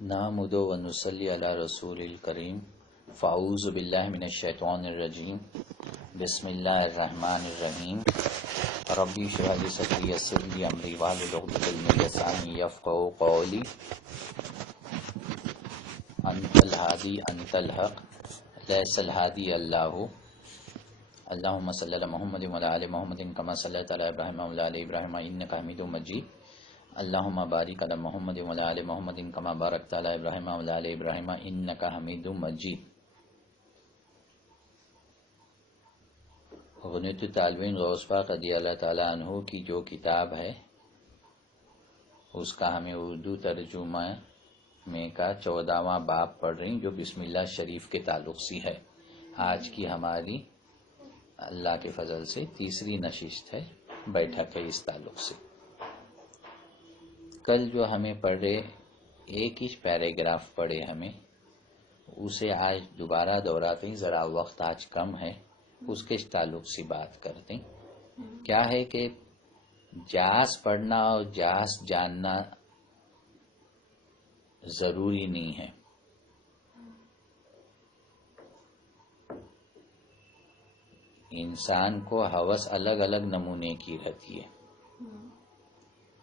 نحمد و نصلی علی رسول الکریم فاعوذ باللہ من الشیطان الرجیم بسم اللہ الرحمن الرحیم ربی اشرح لی صدری یسر لی امری واحلل عقدۃ من لسانی یفقهوا قولی انت الہادی انت الحق لیس الہادی اللہ اللہم صلی علی محمد وعلی آل محمد کما صلیت علی ابراہیم وعلی آل ابراہیم انک حمید مجید اللہم بارک علی محمد وعلی آل محمد کما بارکت علی ابراہیم وعلی آل ابراہیم انک حمید مجید۔ غنیۃ الطالبین غوث پاک رضی اللہ تعالی عنہ کی جو کتاب ہے اس کا ہمیں اردو ترجمہ میں کا 14واں باب پڑھ رہی جو بسم اللہ شریف کے تعلق سے ہے۔ آج کی ہماری اللہ کے فضل سے تیسری نشست ہے، بیٹھک ہے اس تعلق سے۔ کل جو ہمیں پڑھے ایک ہی پیراگراف پڑھے ہمیں، اسے آج دوبارہ دہراتے ہیں، ذرا وقت آج کم ہے، اس کے تعلق سے بات کرتے ہیں۔ کیا ہے کہ جاز پڑھنا اور جاز جاننا ضروری نہیں ہے۔ انسان کو ہوس الگ الگ نمونے کی رہتی ہے۔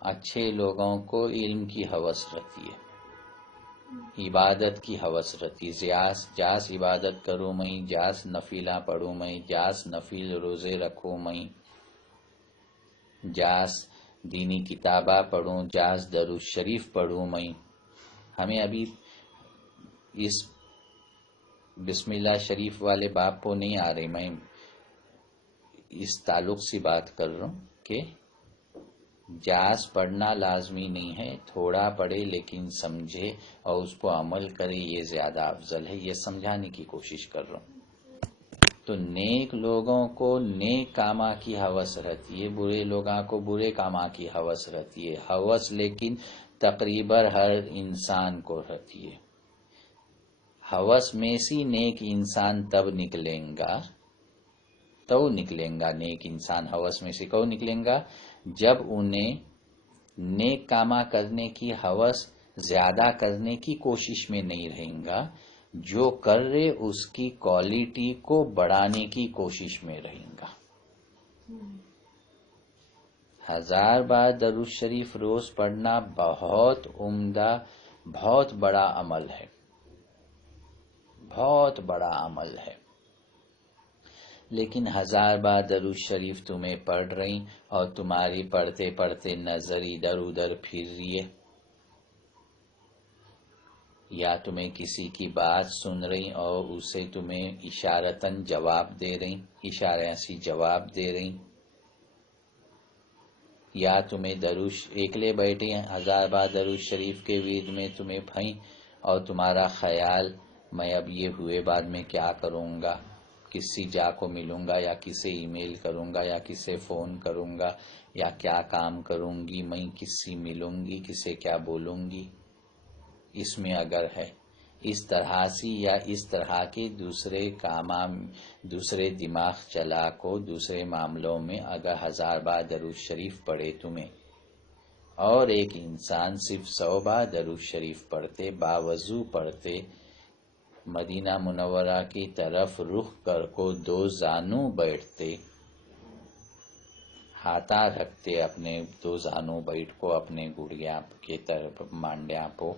اچھے لوگوں کو علم کی ہوس رہتی ہے، عبادت کی ہوس رہتی ہے، جاس عبادت کروں میں، جاس نفیلہ پڑھوں میں، جاس نفیل روزے رکھوں میں، جاس دینی کتابہ پڑھوں، جاس درود شریف پڑھوں میں۔ ہمیں ابھی اس بسم اللہ شریف والے باب کو نہیں آ رہی، میں اس تعلق سے بات کر رہا ہوں کہ جاز پڑھنا لازمی نہیں ہے، تھوڑا پڑھے لیکن سمجھے اور اس کو عمل کرے، یہ زیادہ افضل ہے، یہ سمجھانے کی کوشش کر رہا ہوں۔ تو نیک لوگوں کو نیک کامہ کی ہوس رہتی ہے، برے لوگوں کو برے کامہ کی ہوس رہتی ہے۔ ہوس لیکن تقریباً ہر انسان کو رہتی ہے۔ ہوس میں سے نیک انسان تب نکلیں گا نیک انسان ہوس میں سے کب نکلیں گا؟ جب انہیں نیک کامہ کرنے کی ہوس زیادہ کرنے کی کوشش میں نہیں رہیں گا، جو کر رہے اس کی کوالٹی کو بڑھانے کی کوشش میں رہیں گا۔ 1000 بار درود شریف روز پڑھنا بہت عمدہ، بہت بڑا عمل ہے، بہت بڑا عمل ہے۔ لیکن 1000 بار درود شریف تمہیں پڑھ رہی اور تمہاری پڑھتے پڑھتے نظر ادھر ادھر پھر رہی ہے، یا تمہیں کسی کی بات سن رہی اور اسے تمہیں اشارتاً جواب دے رہی، اشارے سے جواب دے رہی، یا تمہیں ایکلے بیٹھے 1000 بار درود شریف کے ورد میں تمہیں پھیں اور تمہارا خیال میں اب یہ ہوئے بعد میں کیا کروں گا، کسی جا کو ملوں گا یا کسے ای میل کروں گا یا کسے فون کروں گا یا کیا کام کروں گی، میں کسی ملوں گی، کسے کیا بولوں گی، اس میں اگر ہے اس طرح سے یا اس طرح کے دوسرے دماغ چلا کو دوسرے معاملوں میں اگر 1000 بار درود شریف پڑھے تمہیں، اور ایک انسان صرف 100 بار درود شریف پڑھتے، باوضو پڑھتے، مدینہ منورہ کی طرف رخ کر کو 2 زانوں بیٹھتے، ہاتھا رکھتے اپنے 2 زانوں بیٹھ کو اپنے گڑیا کے طرف مانڈیا پو،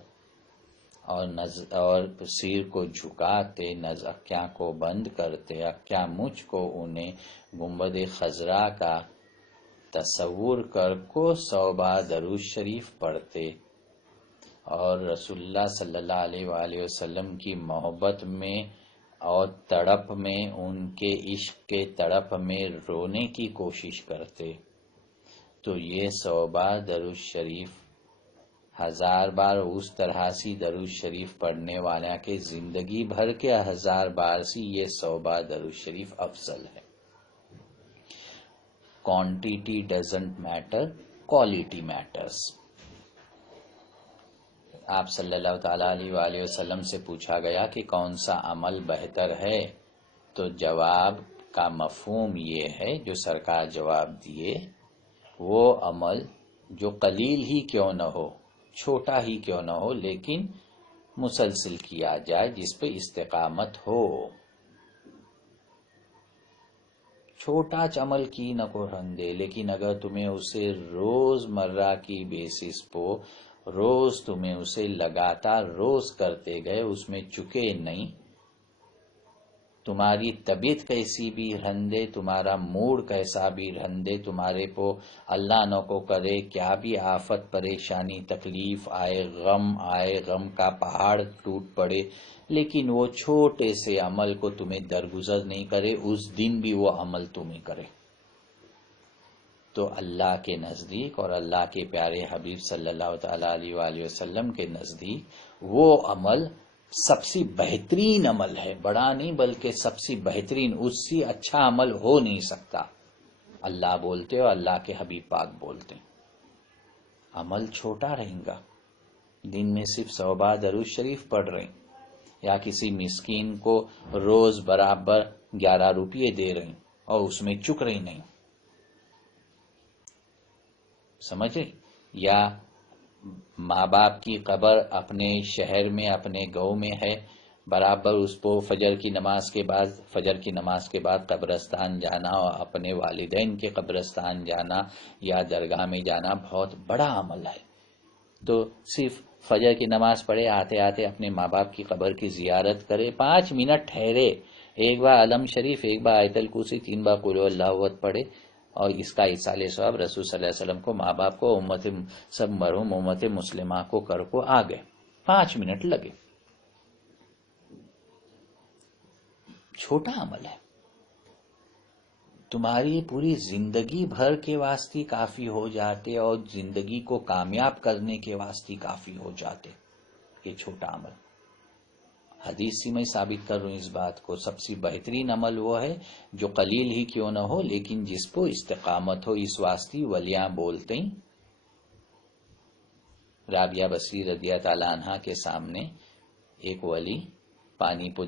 اور سیر کو جھکاتے، اکھیاں کو بند کرتے، اکھیاں مجھ کو انہیں گنبد خضرا کا تصور کر کو 100 بار درود شریف پڑھتے، اور رسول اللہ صلی اللہ علیہ وآلہ وسلم کی محبت میں اور تڑپ میں، ان کے عشق کے تڑپ میں رونے کی کوشش کرتے، تو یہ 100 بار درود شریف 1000 بار اس طرح سے درود شریف پڑھنے والا کے زندگی بھر کے 1000 بار سے یہ 100 بار درود شریف افضل ہے۔ Quantity doesn't matter, quality matters. آپ صلی اللہ تعالیٰ علیہ وآلہ وسلم سے پوچھا گیا کہ کون سا عمل بہتر ہے، تو جواب کا مفہوم یہ ہے جو سرکار جواب دیے، وہ عمل جو قلیل ہی کیوں نہ ہو، چھوٹا ہی کیوں نہ ہو، لیکن مسلسل کیا جائے جس پہ استقامت ہو. چھوٹا عمل کی نہ کو رندے، لیکن اگر تمہیں اسے روز مرہ کی بیسس پہ روز تمہیں اسے لگاتار روز کرتے گئے، اس میں چکے نہیں، تمہاری طبیعت کیسی بھی رہندے، تمہارا موڈ کیسا بھی رہندے، تمہارے پو اللہ نہ کو کرے کیا بھی آفت پریشانی تکلیف آئے، غم کا پہاڑ ٹوٹ پڑے، لیکن وہ چھوٹے سے عمل کو تمہیں درگزر نہیں کرے، اس دن بھی وہ عمل تمہیں کرے، تو اللہ کے نزدیک اور اللہ کے پیارے حبیب صلی اللہ تعالی علیہ وآلہ وسلم کے نزدیک وہ عمل سب سے بہترین عمل ہے. بڑا نہیں بلکہ سب سے بہترین، اس سے اچھا عمل ہو نہیں سکتا. اللہ بولتے اور اللہ کے حبیب پاک بولتے عمل چھوٹا رہیں گا، دن میں صرف 100 بار درود شریف پڑھ رہے ہیں، یا کسی مسکین کو روز برابر 11 روپیے دے رہے ہیں اور اس میں چک رہی نہیں، سمجھے، یا ماں باپ کی قبر اپنے شہر میں اپنے گاؤں میں ہے، برابر اس کو فجر کی نماز کے بعد قبرستان جانا اور اپنے والدین کے قبرستان جانا یا درگاہ میں جانا بہت بڑا عمل ہے. تو صرف فجر کی نماز پڑھے، آتے آتے اپنے ماں باپ کی قبر کی زیارت کرے، 5 منٹ ٹھہرے، ایک بار علم شریف، ایک بار آیت الکرسی، 3 بار قل اللہ احد پڑھے، اور اس کا ایصال ثواب رسول صلی اللہ علیہ وسلم کو، ماں باپ کو، سب مرحوم امت مسلمہ کو کر کو آ گئے. 5 منٹ لگے، چھوٹا عمل ہے، تمہاری پوری زندگی بھر کے واسطے کافی ہو جاتے اور زندگی کو کامیاب کرنے کے واسطے کافی ہو جاتے یہ چھوٹا عمل. حدیث سے میں ثابت کر رہا ہوں اس بات کو، سب سے بہترین عمل وہ ہے جو قلیل ہی کیوں نہ ہو لیکن جس کو استقامت ہو. اس واسطے ولیاں بولتے ہیں، رابعہ بصری رضی اللہ تعالیٰ عنہ کے سامنے ایک ولی پانی پہ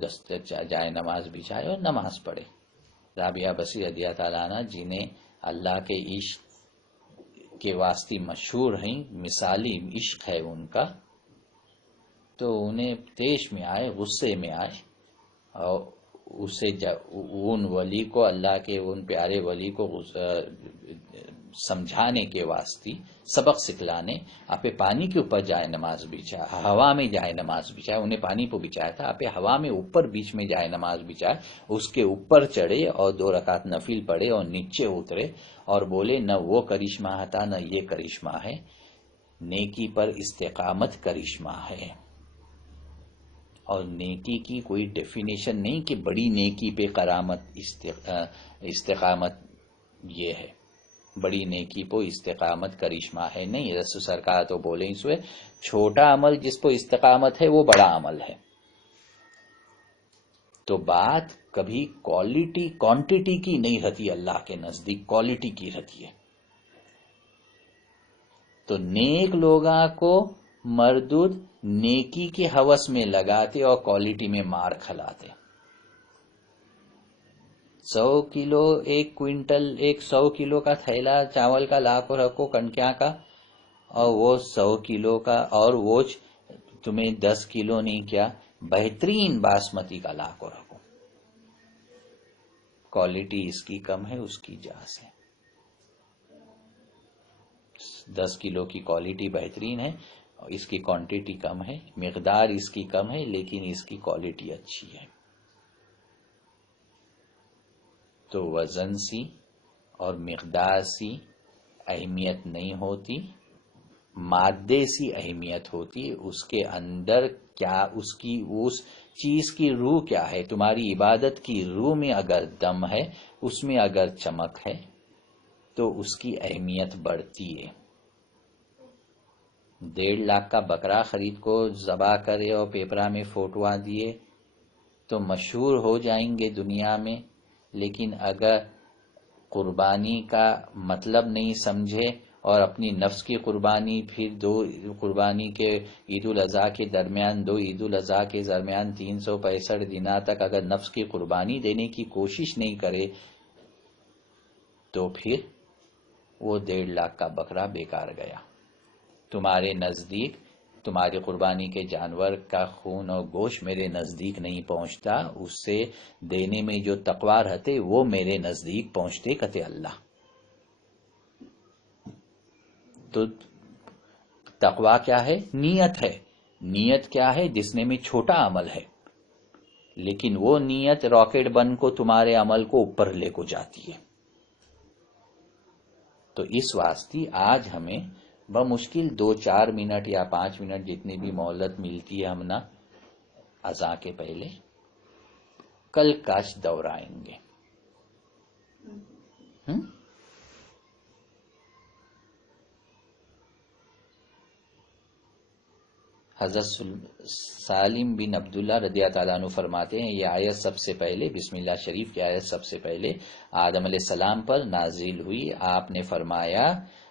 جائے نماز بچھائے اور نماز پڑھے. رابعہ بصری رضی اللہ تعالیٰ عنہ جنہیں اللہ کے عشق کے واسطے مشہور ہیں، مثالی عشق ہے ان کا، تو انہیں تیش میں آئے، غصے میں آئے، اور اسے ان ولی کو، اللہ کے ان پیارے ولی کو سمجھانے کے واسطے، سبق سکھلانے، آپ پانی کے اوپر جائے نماز بچھائے، ہوا میں جائے نماز بچھائے، انہیں پانی پہ بچھایا تھا، آپ ہوا میں اوپر بیچ میں جائے نماز بچھائے، اس کے اوپر چڑھے اور 2 رکعت نفل پڑھے اور نیچے اترے اور بولے نہ وہ کرشمہ تھا نہ یہ کرشمہ ہے، نیکی پر استقامت کرشمہ ہے. اور نیکی کی کوئی ڈیفینیشن نہیں کہ بڑی نیکی پہ کرامت استقامت یہ ہے، بڑی نیکی پہ استقامت کرشمہ ہے، نہیں. رسول سرکار تو بولے اس میں چھوٹا عمل جس پہ استقامت ہے وہ بڑا عمل ہے. تو بات کبھی کوانٹٹی کی نہیں رہتی، اللہ کے نزدیک کوالٹی کی رہتی ہے. تو نیک لوگاں کو مردود نیکی کے ہوس میں لگاتے اور کوالٹی میں مار کھلاتے. 100 کلو، 1 کوئنٹل، 100 کلو کا تھیلا چاول کا لا کو رکھو کنکیا کا، اور وہ 100 کلو کا، اور وہ تمہیں 10 کلو نہیں کیا بہترین باسمتی کا لا کو رکھو، کوالٹی اس کی کم ہے، اس کی جاس ہے. 10 کلو کی کوالٹی بہترین ہے، اس کی کوانٹٹی کم ہے، مقدار اس کی کم ہے لیکن اس کی کوالٹی اچھی ہے. تو وزن سی اور مقدار سی اہمیت نہیں ہوتی، مادے سی اہمیت ہوتی، اس کے اندر کیا، اس چیز کی روح کیا ہے. تمہاری عبادت کی روح میں اگر دم ہے، اس میں اگر چمک ہے تو اس کی اہمیت بڑھتی ہے. 1.5 لاکھ کا بکرا خرید کو ذبح کرے اور پیپرا میں فوٹواں دیے تو مشہور ہو جائیں گے دنیا میں، لیکن اگر قربانی کا مطلب نہیں سمجھے اور اپنی نفس کی قربانی، پھر 2 قربانی کے عید الاضحیٰ کے درمیان، 2 عید الاضحیٰ کے درمیان 365 دنوں تک اگر نفس کی قربانی دینے کی کوشش نہیں کرے تو پھر وہ 1.5 لاکھ کا بکرا بیکار گیا. تمہارے نزدیک تمہاری قربانی کے جانور کا خون اور گوشت میرے نزدیک نہیں پہنچتا، اس سے دینے میں جو تقوی رہتے وہ میرے نزدیک پہنچتے کہتے اللہ۔ تو تقوی کیا ہے؟ نیت ہے۔ نیت کیا ہے؟ جسنے میں چھوٹا عمل ہے، لیکن وہ نیت راکٹ بن کو تمہارے عمل کو اوپر لے کو جاتی ہے۔ تو اس واسطے آج ہمیں بمشکل 2-4 منٹ یا 5 منٹ جتنی بھی مہلت ملتی ہے ہم نا اذان کے پہلے کل کاش دہرائیں گے۔ حضرت سالم بن عبداللہ رضی اللہ تعالیٰ عنہ فرماتے ہیں، یہ آیت سب سے پہلے بسم اللہ شریف کی آیت سب سے پہلے آدم علیہ السلام پر نازل ہوئی۔ آپ نے فرمایا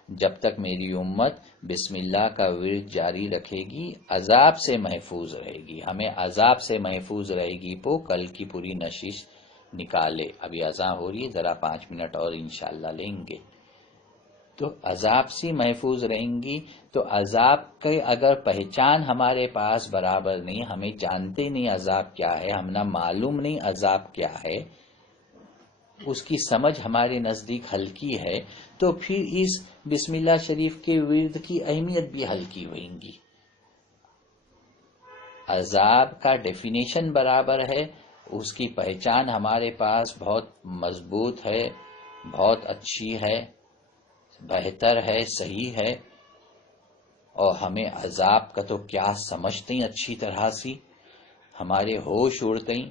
جب تک میری امت بسم اللہ کا ورد جاری رکھے گی عذاب سے محفوظ رہے گی۔ ہمیں عذاب سے محفوظ رہے گی پو کل کی پوری نشش نکالے۔ ابھی اذان ہو رہی ہے، ذرا 5 منٹ اور انشاءاللہ لیں گے۔ تو عذاب سے محفوظ رہیں گی۔ تو عذاب کے اگر پہچان ہمارے پاس برابر نہیں، ہمیں جانتے نہیں عذاب کیا ہے، ہم نہ معلوم نہیں عذاب کیا ہے، اس کی سمجھ ہمارے نزدیک ہلکی ہے، تو پھر اس بسم اللہ شریف کے ورد کی اہمیت بھی ہلکی ہوئیں گی۔ عذاب کا ڈیفینیشن برابر ہے، اس کی پہچان ہمارے پاس بہت مضبوط ہے، بہت اچھی ہے، بہتر ہے، صحیح ہے، اور ہمیں عذاب کا تو کیا سمجھتے ہیں اچھی طرح سے، ہمارے ہوش اڑتے ہیں،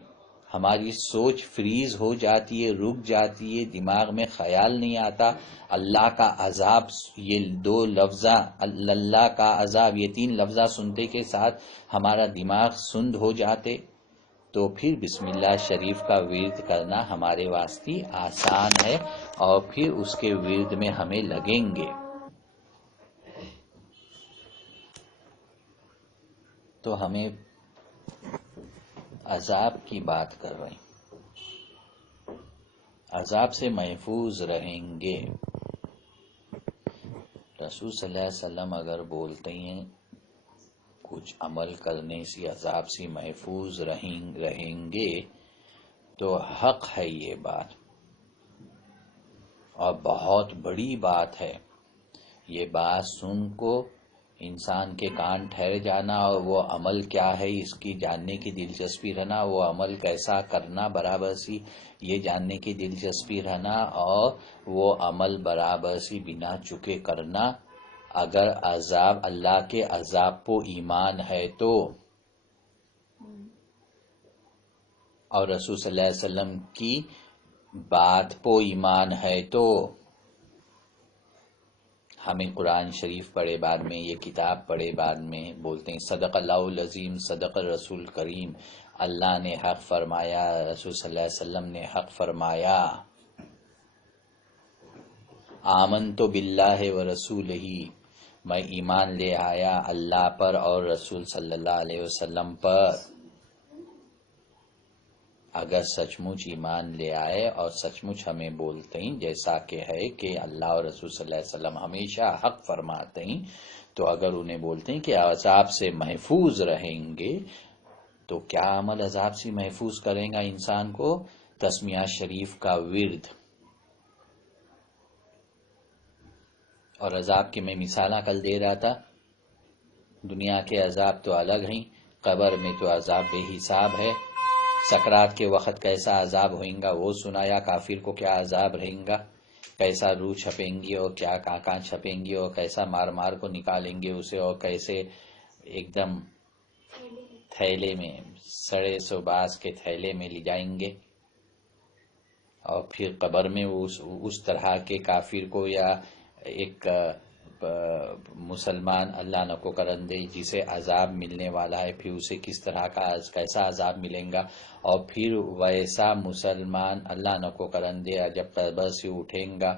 ہماری سوچ فریز ہو جاتی ہے، رک جاتی ہے، دماغ میں خیال نہیں آتا۔ اللہ کا عذاب، یہ 2 لفظہ اللہ کا عذاب، یہ 3 لفظہ سنتے کے ساتھ ہمارا دماغ سند ہو جاتے، تو پھر بسم اللہ شریف کا ورد کرنا ہمارے واسطے آسان ہے، اور پھر اس کے ورد میں ہمیں لگیں گے۔ تو ہمیں عذاب کی بات کر رہے ہیں، عذاب سے محفوظ رہیں گے۔ رسول صلی اللہ علیہ وسلم اگر بولتے ہیں کچھ عمل کرنے سے عذاب سے محفوظ رہیں گے تو حق ہے یہ بات، اور بہت بڑی بات ہے۔ یہ بات سن کو انسان کے کان ٹھہر جانا، اور وہ عمل کیا ہے اس کی جاننے کی دلچسپی رہنا، وہ عمل کیسا کرنا برابر سی یہ جاننے کی دلچسپی رہنا، اور وہ عمل برابر سی بنا چکے کرنا، اگر عذاب اللہ کے عذاب پو ایمان ہے تو، اور رسول صلی اللہ علیہ وسلم کی بات پو ایمان ہے تو۔ ہمیں قرآن شریف پڑھے بعد میں، یہ کتاب پڑھے بعد میں بولتے ہیں صدق اللہ العظیم، صدق الرسول کریم، اللہ نے حق فرمایا، رسول صلی اللہ علیہ وسلم نے حق فرمایا، آمنت باللہ ورسولہ، میں ایمان لے آیا اللہ پر اور رسول صلی اللہ علیہ وسلم پر۔ اگر سچ مچ ایمان لے آئے اور سچ مچ ہمیں بولتے ہیں جیسا کہ ہے کہ اللہ اور رسول صلی اللہ علیہ وسلم ہمیشہ حق فرماتے ہیں، تو اگر انہیں بولتے ہیں کہ عذاب سے محفوظ رہیں گے، تو کیا عمل عذاب سے محفوظ کرے گا انسان کو؟ تسمیہ شریف کا ورد۔ اور عذاب کی میں مثالہ کل دے رہا تھا، دنیا کے عذاب تو الگ ہیں، قبر میں تو عذاب بے حساب ہے، سکرات کے وقت کیسا عذاب ہوئیں گا وہ سنایا، کافر کو کیا عذاب رہیں گا، کیسا روح چھپیں گی اور کیا کہاں چھپیں گی، اور کیسا مار مار کو نکالیں گے اسے، اور کیسے ایک دم تھیلے میں سڑے سو باز کے تھیلے میں لے جائیں گے، اور پھر قبر میں اس طرح کے کافر کو یا ایک مسلمان اللہ نہ کو کرندے جسے عذاب ملنے والا ہے، پھر اسے کس طرح کا کیسا عذاب ملیں گا، اور پھر ویسا مسلمان اللہ نہ کو کرندے جب قبر سے اٹھیں گا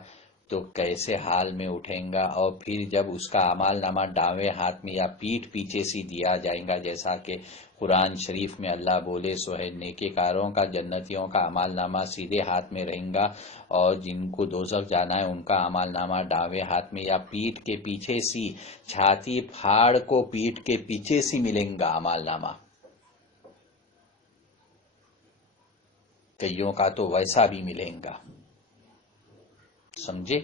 تو کیسے حال میں اٹھیں گا، اور پھر جب اس کا اعمال نامہ داویں ہاتھ میں یا پیٹھ پیچھے سے دیا جائے گا، جیسا کہ قرآن شریف میں اللہ بولے سو ہے، نیکے کاروں کا، جنتیوں کا اعمال نامہ سیدھے ہاتھ میں رہیں گا، اور جن کو دوزخ جانا ہے ان کا اعمال نامہ داویں ہاتھ میں یا پیٹھ کے پیچھے سی، چھاتی پھاڑ کو پیٹھ کے پیچھے سی ملیں گا اعمال نامہ. کئیوں کا تو ویسا بھی ملیں گا، سمجھے؟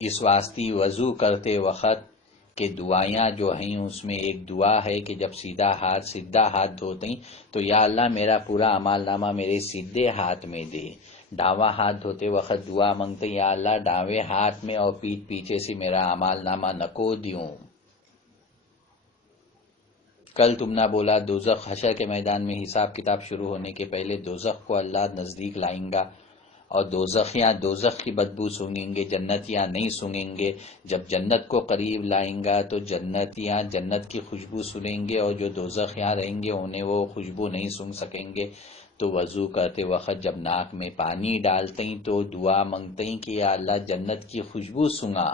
اس واسطے وضو کرتے وقت کہ دعائیاں جو ہیں اس میں ایک دعا ہے کہ جب سیدھا ہاتھ دھوتے ہیں تو یا اللہ میرا پورا اعمال نامہ میرے سیدھے ہاتھ میں دے. ڈاواں ہاتھ دھوتے وقت دعا مانگتے یا اللہ ڈاویں ہاتھ میں اور پیٹھ پیچھے سے میرا اعمال نامہ نکو دیوں. کل تم نے بولا دوزخ حشر کے میدان میں حساب کتاب شروع ہونے کے پہلے دوزخ کو اللہ نزدیک لائیں گا، اور دوزخیاں دوزخ کی بدبو سونگیں گے، جنتیاں نہیں سونگیں گے. جب جنت کو قریب لائیں گا تو جنتیاں جنت کی خوشبو سنیں گے، اور جو دوزخیاں رہیں گے انہیں وہ خوشبو نہیں سن سکیں گے. تو وضو کرتے وقت جب ناک میں پانی ڈالتے ہیں تو دعا مانگتے ہیں کہ یا اللہ جنت کی خوشبو سنگا،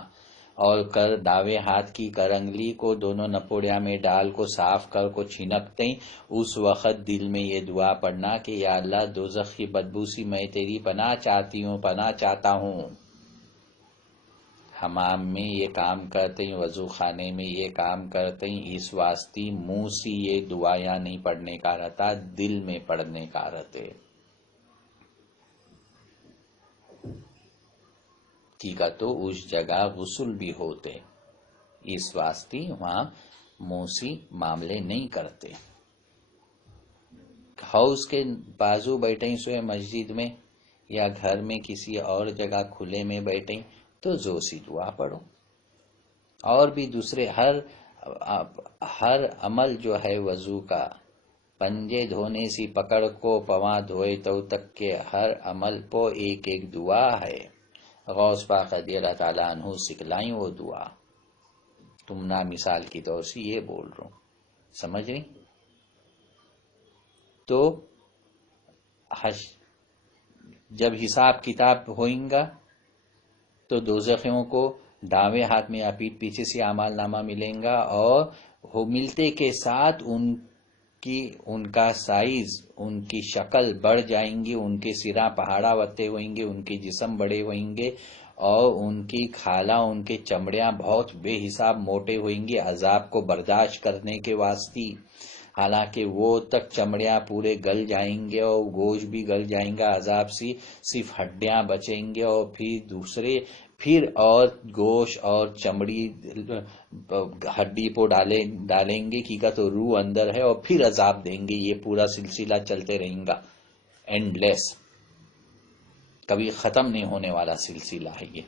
اور کر داویں ہاتھ کی کرنگلی کو دونوں نپوڑیا میں ڈال کو صاف کر کو چھنکتے ہیں. اس وقت دل میں یہ دعا پڑھنا کہ یا اللہ دوزخ کی بدبو سے میں تیری پناہ چاہتی ہوں، پناہ چاہتا ہوں. حمام میں یہ کام کرتے ہیں، وضو خانے میں یہ کام کرتے ہیں، اس واسطے منہ سے یہ دعایاں نہیں پڑھنے کا رہتا، دل میں پڑھنے کا رہتے. کا تو اس جگہ غسل بھی ہوتے، اس واسطے وہاں موسی معاملے نہیں کرتے. ہاؤس کے بازو بیٹھیں سوئے مسجد میں یا گھر میں کسی اور جگہ کھلے میں بیٹھیں تو زور سی دعا پڑھو. اور بھی دوسرے ہر عمل جو ہے وضو کا، پنجے دھونے سی پکڑ کو پواں دھوئے تو تک کے ہر عمل پو ایک ایک دعا ہے. غوث پاک رضی اللہ تعالیٰ عنہ سکھلائیں وہ دعا. تم نہ مثال کی طور سے یہ بول رہا ہوں، سمجھ رہی؟ تو جب حساب کتاب ہوئیں گا تو دوزخیوں کو داویں ہاتھ میں یا پیٹھ پیچھے سے اعمال نامہ ملیں گا، اور وہ ملتے کے ساتھ ان کا سائز، ان کی شکل بڑھ جائیں گی، ان کے سرا پہاڑا وتے ہوئیں گے، ان کے جسم بڑے ہوئیں گے، اور ان کی کھالا، ان کے چمڑیاں بہت بے حساب موٹے ہوئیں گے عذاب کو برداشت کرنے کے واسطے. حالانکہ وہ تک چمڑیاں پورے گل جائیں گے اور گوشت بھی گل جائیں گا عذاب سے، صرف ہڈیاں بچیں گے، اور پھر اور گوشت اور چمڑی ہڈی پو ڈالیں گے کی کا تو روح اندر ہے، اور پھر عذاب دیں گے. یہ پورا سلسلہ چلتے رہیں گا، اینڈ لیس، کبھی ختم نہیں ہونے والا سلسلہ ہے یہ.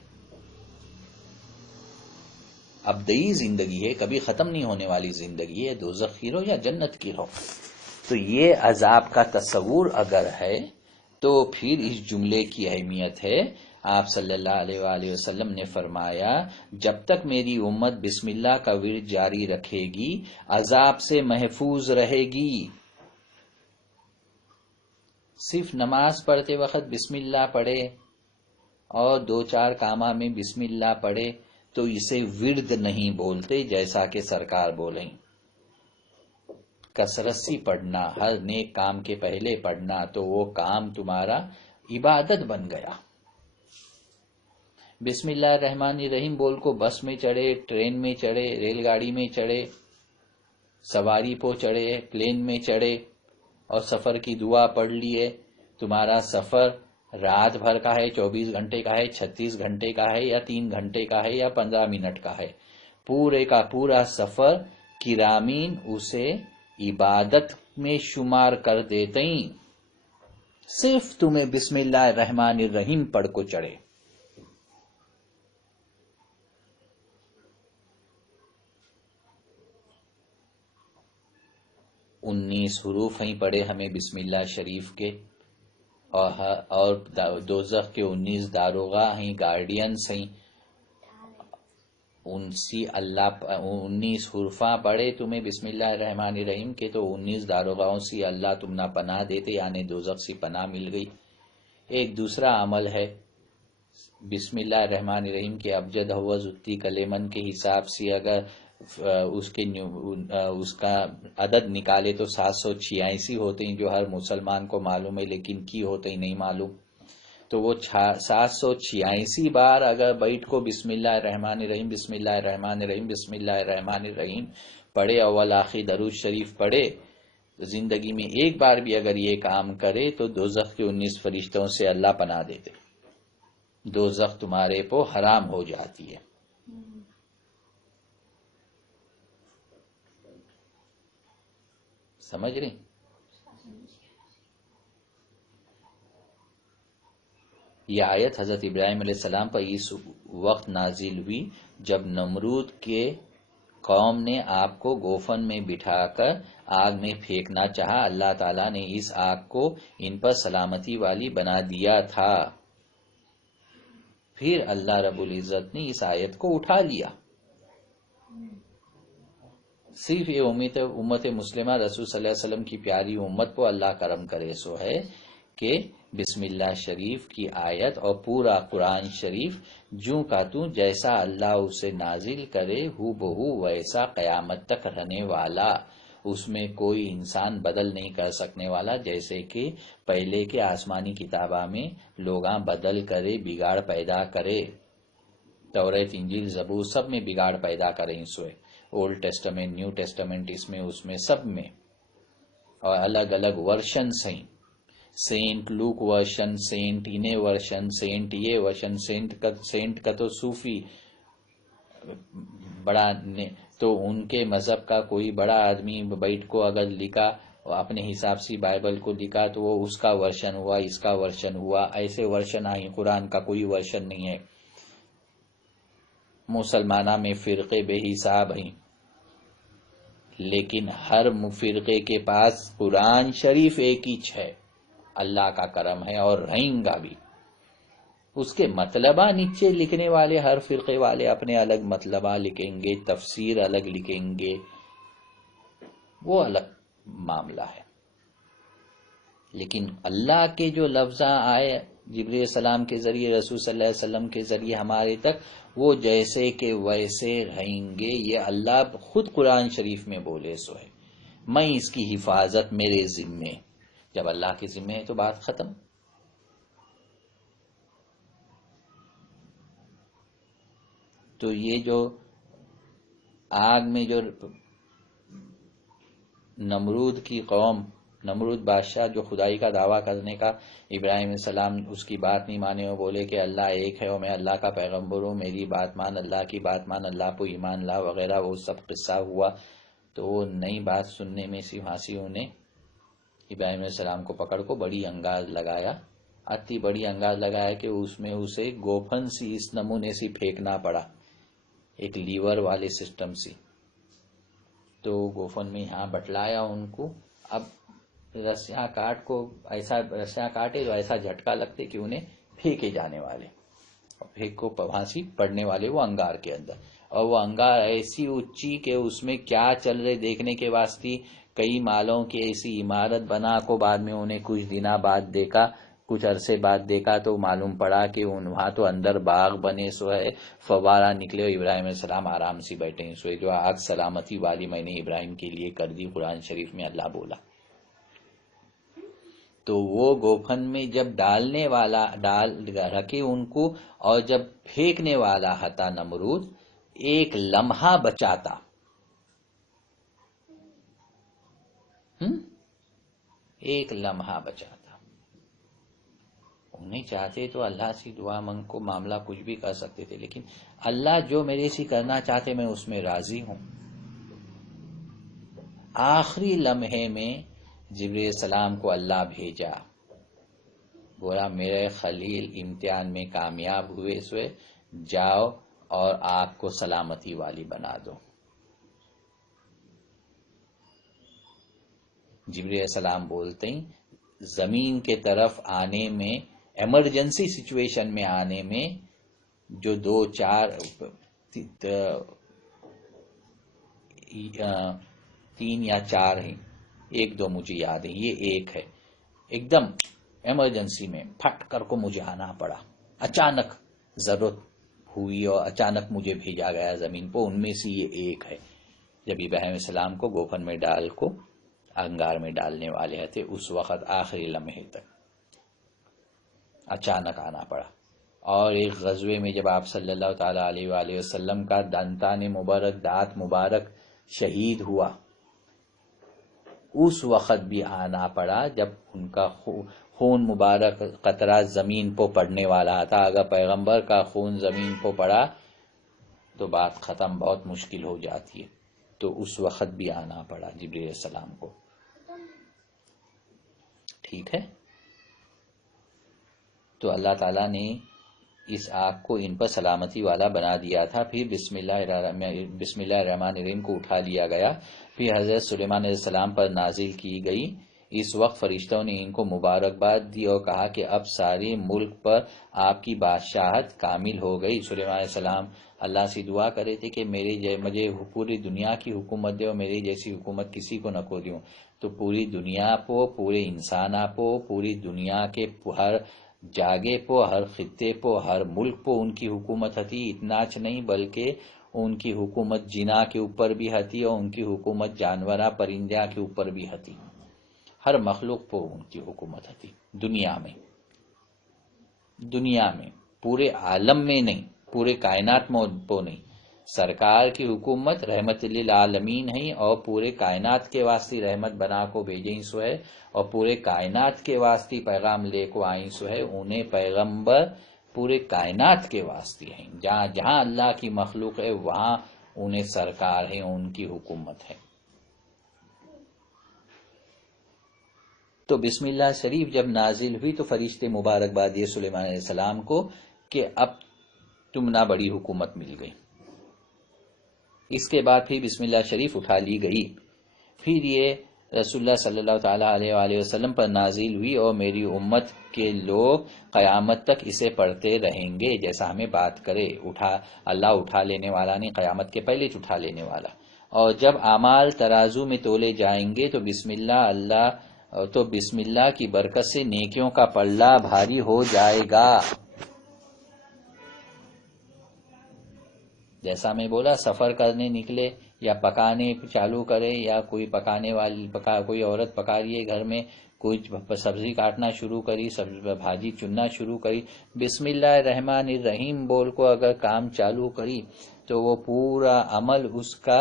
ابدئی زندگی ہے، کبھی ختم نہیں ہونے والی زندگی ہے، دوزخ کی رہو یا جنت کی رہو. تو یہ عذاب کا تصور اگر ہے تو پھر اس جملے کی اہمیت ہے. آپ صلی اللہ علیہ وآلہ وسلم نے فرمایا جب تک میری امت بسم اللہ کا ورد جاری رکھے گی عذاب سے محفوظ رہے گی. صرف نماز پڑھتے وقت بسم اللہ پڑھے اور دو چار کامہ میں بسم اللہ پڑھے تو اسے ورد نہیں بولتے، جیسا کہ سرکار بولیں. کثرت سے پڑھنا، ہر نیک کام کے پہلے پڑھنا، تو وہ کام تمہارا عبادت بن گیا. بسم اللہ الرحمن الرحیم بول کو بس میں چڑھے، ٹرین میں چڑھے، ریل گاڑی میں چڑھے، سواری پو چڑھے، پلین میں چڑھے اور سفر کی دعا پڑھ لیے، تمہارا سفر رات بھر کا ہے، 24 گھنٹے کا ہے، 36 گھنٹے کا ہے، یا 3 گھنٹے کا ہے، یا 15 منٹ کا ہے، پورے کا پورا سفر کرامین اسے عبادت میں شمار کر دیتے ہیں، صرف تمہیں بسم اللہ الرحمن الرحیم پڑھ کو چڑھے. انیس حروف ہیں پڑھے ہمیں بسم اللہ شریف کے، اور دوزخ کے 19 داروغہ ہیں، گارڈینس ہیں. ان سی اللہ 19 حرفاں پڑھے تمہیں بسم اللہ الرحمن الرحیم کے تو 19 داروغاؤں سے اللہ تم نہ پناہ دیتے، یعنی دوزخ سے پناہ مل گئی. ایک دوسرا عمل ہے بسم اللہ الرحمن الرحیم کے ابجد ہوا زتی کلیمن کے حساب سے اگر اس کا عدد نکالے تو 786 ہوتے ہیں، جو ہر مسلمان کو معلوم ہے، لیکن کی ہوتے ہی نہیں معلوم. تو وہ 786 بار اگر بیٹھ کو بسم اللہ الرحمن الرحیم بسم اللہ الرحمن الرحیم بسم اللہ الرحمن الرحیم پڑھے، اول آخر درود شریف پڑھے، زندگی میں ایک بار بھی اگر یہ کام کرے تو دوزخ کے 19 فرشتوں سے اللہ پناہ دیتے، دوزخ تمہارے پہ حرام ہو جاتی ہے. سمجھ رہی؟ یہ آیت حضرت ابراہیم علیہ السلام پر اس وقت نازل ہوئی جب نمرود کے قوم نے آپ کو گوفن میں بٹھا کر آگ میں پھینکنا چاہا. اللہ تعالیٰ نے اس آگ کو ان پر سلامتی والی بنا دیا تھا. پھر اللہ رب العزت نے اس آیت کو اٹھا لیا. صرف یہ امت مسلمہ رسول صلی اللہ علیہ وسلم کی پیاری امت کو اللہ کرم کرے سو ہے کہ بسم اللہ شریف کی آیت اور پورا قرآن شریف جوں کا توں جیسا اللہ اسے نازل کرے ہو بہو ویسا قیامت تک رہنے والا، اس میں کوئی انسان بدل نہیں کر سکنے والا. جیسے کہ پہلے کے آسمانی کتابہ میں لوگاں بدل کرے بگاڑ پیدا کرے، توریت انجیل زبور سب میں بگاڑ پیدا کریں سوئے، اولڈ ٹیسٹمنٹ نیو ٹیسٹمنٹ اس میں سب میں، اور الگ الگ ورشن ہیں، سینٹ لوک ورشن، سینٹ انے ورشن، سینٹ یہ ورشن، سینٹ کا تو صوفی بڑا تو ان کے مذہب کا کوئی بڑا آدمی بیٹھ کو اگر لکھا اپنے حساب سے بائبل کو لکھا تو وہ اس کا ورشن ہوا، اس کا ورشن ہوا، ایسے ورشن آئی. قرآن کا کوئی ورشن نہیں ہے. مسلمانہ میں فرقے بے حساب ہیں، لیکن ہر فرقے کے پاس قرآن شریف ایک ہی ہے. اللہ کا کرم ہے اور رہیں گا بھی. اس کے مطلبہ نیچے لکھنے والے ہر فرقے والے اپنے الگ مطلبہ لکھیں گے، تفسیر الگ لکھیں گے، وہ الگ معاملہ ہے. لیکن اللہ کے جو لفظاں آئے جبریل السلام کے ذریعے رسول صلی اللہ علیہ وسلم کے ذریعے ہمارے تک، وہ جیسے کہ ویسے رہیں گے. یہ اللہ خود قرآن شریف میں بولے سو ہے، میں اس کی حفاظت میرے ذمے. جب اللہ کے ذمے ہے تو بات ختم. تو یہ جو آگ میں جو نمرود کی قوم، نمرود بادشاہ جو خدائی کا دعویٰ کرنے کا، ابراہیم علیہ السلام اس کی بات نہیں مانے، وہ بولے کہ اللہ ایک ہے اور میں اللہ کا پیغمبر ہوں، میری بات مان، اللہ کی بات مان، اللہ کو ایمان لا وغیرہ، وہ سب قصہ ہوا. تو وہ نئی بات سننے میں سیاسی نے ابراہیم علیہ السلام کو پکڑ کو بڑی انگاز لگایا، اتنی بڑی انگاز لگایا کہ اس میں اسے گوفن سی اس نمونے سے پھینکنا پڑا، ایک لیور والے سسٹم سے. تو گوفن میں یہاں بٹلایا ان کو. اب رسیاں کاٹ کو ایسا رسیاں کاٹے تو ایسا جھٹکا لگتے کہ انہیں پھینکے جانے والے، اور پھینک کو پھانسی پڑنے والے وہ انگار کے اندر. اور وہ انگار ایسی اونچی کہ اس میں کیا چل رہے دیکھنے کے واسطے کئی مالوں کی ایسی عمارت بنا کو بعد میں انہیں کچھ دنوں بعد دیکھا، کچھ عرصے بعد دیکھا تو معلوم پڑا کہ وہاں تو اندر باغ بنے سو ہے، فوارہ نکلے، اور ابراہیم علیہ السلام آرام سے بیٹھے سو ہے. جو آگ سلامتی والی میں نے ابراہیم کے لیے کر دی، قرآن شریف میں اللہ بولا. تو وہ گوفن میں جب ڈالنے والا ڈال رکھے ان کو، اور جب پھینکنے والا ہتا نمرود، ایک لمحہ بچاتا، ایک لمحہ بچاتا. نہیں چاہتے تو اللہ سے دعا منگ کو معاملہ کچھ بھی کر سکتے تھے، لیکن اللہ جو میرے سے کرنا چاہتے میں اس میں راضی ہوں. آخری لمحے میں جبریل السلام کو اللہ بھیجا، بولا میرے خلیل امتحان میں کامیاب ہوئے سوے، جاؤ اور آگ کو سلامتی والی بنا دو. جبریل السلام بولتے ہیں زمین کے طرف آنے میں، ایمرجنسی سچویشن میں آنے میں، جو 3 یا 4 ہیں، 1-2 مجھے یاد ہے، یہ ایک ہے، ایک دم ایمرجنسی میں پھٹ کر کو مجھے آنا پڑا اچانک. ضرورت ہوئی اور اچانک مجھے بھیجا گیا زمین پہ، ان میں سے یہ ایک ہے۔ جب ابراہیم علیہ السلام کو گوفن میں ڈال کو انگار میں ڈالنے والے تھے، اس وقت آخری لمحے تک اچانک آنا پڑا۔ اور ایک غزوے میں جب آپ صلی اللہ تعالی علیہ وآلہ وسلم کا دانتان مبارک، دانت مبارک شہید ہوا، اس وقت بھی آنا پڑا جب ان کا خون مبارک قطرہ زمین پہ پڑنے والا تھا۔ اگر پیغمبر کا خون زمین پہ پڑا تو بات ختم، بہت مشکل ہو جاتی ہے، تو اس وقت بھی آنا پڑا جبریل علیہ السلام کو۔ ٹھیک ہے، تو اللہ تعالیٰ نے اس آگ کو ان پر سلامتی والا بنا دیا تھا۔ پھر بسم اللہ الرحمن الرحیم کو اٹھا لیا گیا، پھر حضرت سلیمان علیہ السلام پر نازل کی گئی۔ اس وقت فرشتوں نے ان کو مبارکباد دی اور کہا کہ اب سارے ملک پر آپ کی بادشاہت کامل ہو گئی۔ سلیمان علیہ السلام اللہ سے دعا کرے تھے کہ مجھے پوری دنیا کی حکومت دے اور میری جیسی حکومت کسی کو نہ کو دوں۔ تو پوری دنیا پو، پورے انسانہ پو، پوری دنیا کے ہر جاگے پو، ہر خطے پو، ہر ملک پو ان کی حکومت ہتی۔ اتنا نہیں بلکہ ان کی حکومت جنا کے اوپر بھی ہتی اور ان کی حکومت جانورہ پرندہ کے اوپر بھی ہتی۔ ہر مخلوق پو ان کی حکومت ہتی دنیا میں، پورے عالم میں نہیں، پورے کائنات میں پو نہیں۔ سرکار کی حکومت رحمت للعالمین ہے اور پورے کائنات کے واسطے رحمت بنا کو بھیجیں سو ہے، اور پورے کائنات کے واسطے پیغام لے کو آئیں سو ہے۔ انہیں پیغمبر پورے کائنات کے واسطے ہیں، جہاں جہاں اللہ کی مخلوق ہے وہاں انہیں سرکار ہے، ان کی حکومت ہے۔ تو بسم اللہ شریف جب نازل ہوئی تو فرشتے مبارکباد دیے سلیمان علیہ السلام کو کہ اب تم نہ بڑی حکومت مل گئی۔ اس کے بعد پھر بسم اللہ شریف اٹھا لی گئی، پھر یہ رسول اللہ صلی اللہ تعالی علیہ وآلہ وسلم پر نازل ہوئی اور میری امت کے لوگ قیامت تک اسے پڑھتے رہیں گے۔ جیسا ہمیں بات کرے، اللہ اٹھا لینے والا نہیں، قیامت کے پہلے اٹھا لینے والا۔ اور جب اعمال ترازو میں تولے جائیں گے تو بسم اللہ کی برکت سے نیکیوں کا پلہ بھاری ہو جائے گا۔ جیسا میں بولا، سفر کرنے نکلے یا پکانے چالو کرے، یا کوئی پکانے والی کوئی عورت پکا رہی ہے گھر میں، کوئی سبزی کاٹنا شروع کری، بھاجی چننا شروع کری، بسم اللہ الرحمن الرحیم بول کو اگر کام چالو کری تو وہ پورا عمل اس کا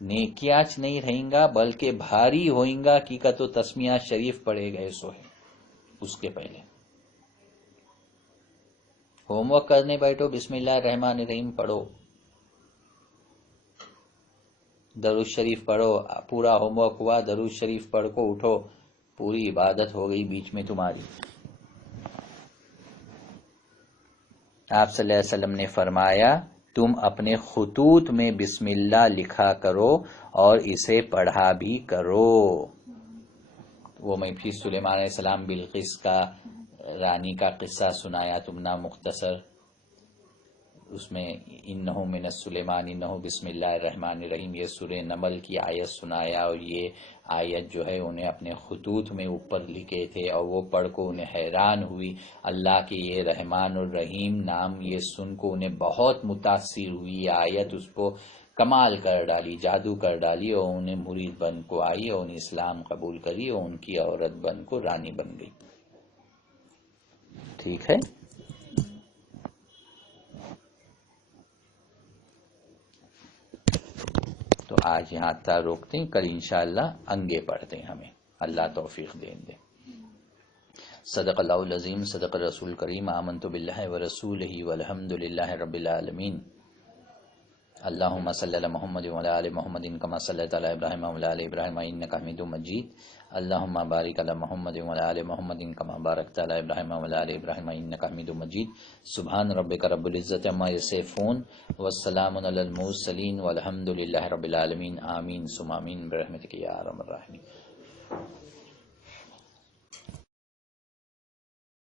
نیکیاچ نہیں رہیں گا بلکہ بھاری ہوئیں گا کی کا تو تسمیہ شریف پڑھے گئے سو ہے۔ اس کے پہلے ہوم ورک کرنے بیٹھو، بسم اللہ الرحمن الرحیم پڑھو، درود شریف پڑھو، پورا ہوم ورک ہوا، درود شریف پڑھ کو اٹھو، پوری عبادت ہو گئی بیچ میں تمہاری۔ آپ صلی اللہ علیہ وسلم نے فرمایا تم اپنے خطوط میں بسم اللہ لکھا کرو اور اسے پڑھا بھی کرو۔ وہ میں پھر سلیمان علیہ السلام بلقیس کا رانی کا قصہ سنایا تم نا مختصر، اس میں انہو من سلیمان انہو بسم اللہ الرحمن الرحیم، یہ سورہ نمل کی آیت سنایا، اور یہ آیت جو ہے انہیں اپنے خطوط میں اوپر لکھے تھے اور وہ پڑھ کو انہیں حیران ہوئی۔ اللہ کے یہ رحمان الرحیم نام یہ سن کو انہیں بہت متاثر ہوئی، یہ آیت اس کو کمال کر ڈالی، جادو کر ڈالی، اور انہیں مرید بن کو آئی اور انہیں اسلام قبول کری اور ان کی عورت بن کو رانی بن گئی۔ ٹھیک ہے، تو آج یہاں تک روکتے ہیں، کل انشاءاللہ انگے پڑھتے ہیں، ہمیں اللہ توفیق دیں دے۔ صدق اللہ العظیم، صدق الرسول کریم، آمنت باللہ ورسولہ والحمد للہ رب العالمین۔ اللہم صلی علی محمد وعلی آل محمد کما صلیت علی ابراہیم وعلی آل ابراہیم انک حمید مجید۔ اللہم بارک علی محمد وعلی آل محمد کما بارکت علی ابراہیم وعلی آل ابراہیم انک حمید مجید۔ سبحان ربک رب العزت عما یصفون والسلام علی المرسلین والحمد للہ رب العالمین۔ آمین ثم آمین برحمتک یا ارحم الراحمین۔